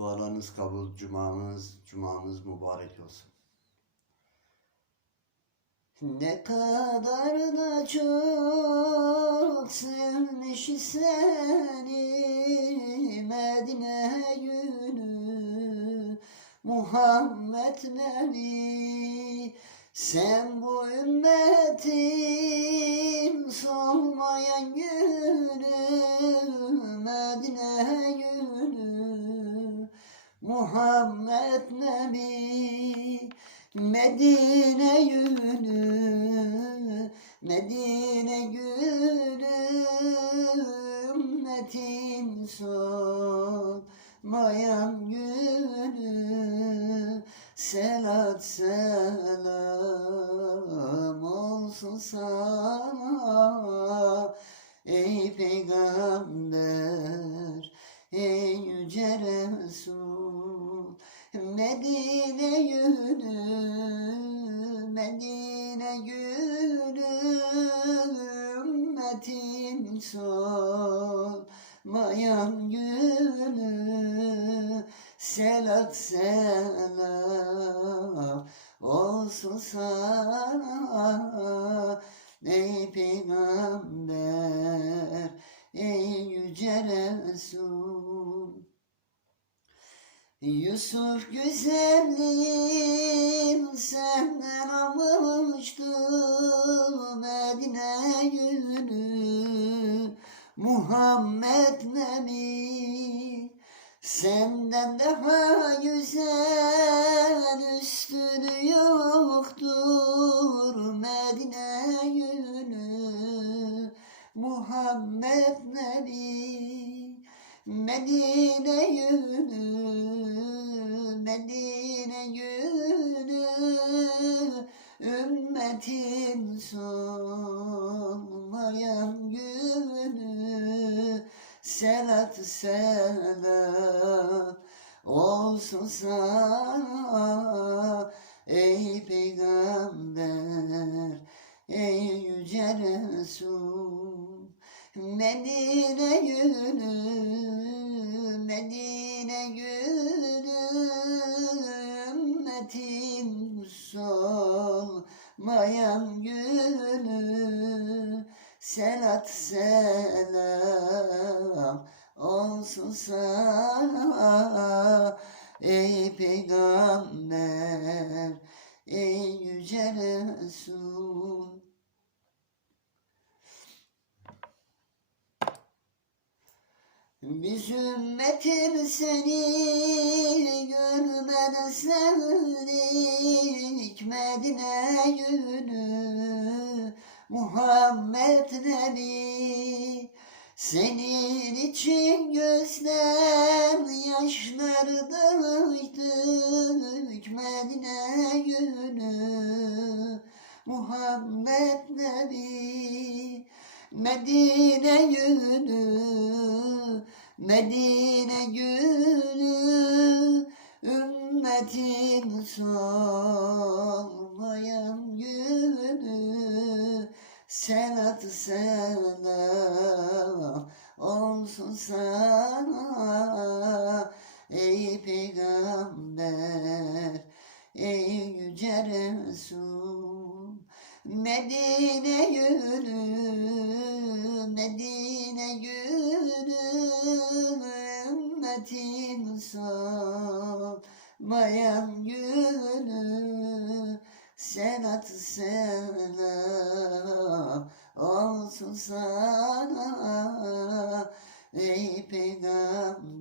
Dualarınız kabul, cumamız, cumamız mübarek olsun. Ne kadar da çok sevmiş seni Medine günü Muhammed Nebi Sen bu ümmetin Muhammed Nebi Medine günü Medine günü ümmetin solmayan günü Selat selam olsun sana Ey peygamber Medine günü Medine günü ümmetin solmayan günü Selat selam olsun sana Ey peygamber ey yüce Resul Yusuf güzelliğin senden almıştı Medine günü Muhammed Nebi Senden daha güzel üstünü yoktur Medine günü. Muhammed Nebi Medine günü Medine günü Ümmetin solmayan günü. Selat selam olsun sana Ey peygamber ey yüce Resul. Medine solmayan günü. Selat selam olsun sana. Ey peygamber ey yüce Resul Biz ümmetin seni görmeden sevdik Medine günü Muhammed Nebi Senin için gözler yaşları döktük Medine günü Muhammed Medine günü Medine günü Ümmetin solmayan günü Selat selam olsun sana. Ey peygamber ey yüce Resul Medine günü Medine günü ümmetin solmayan günü Selat selam olsun sana Ey peygamber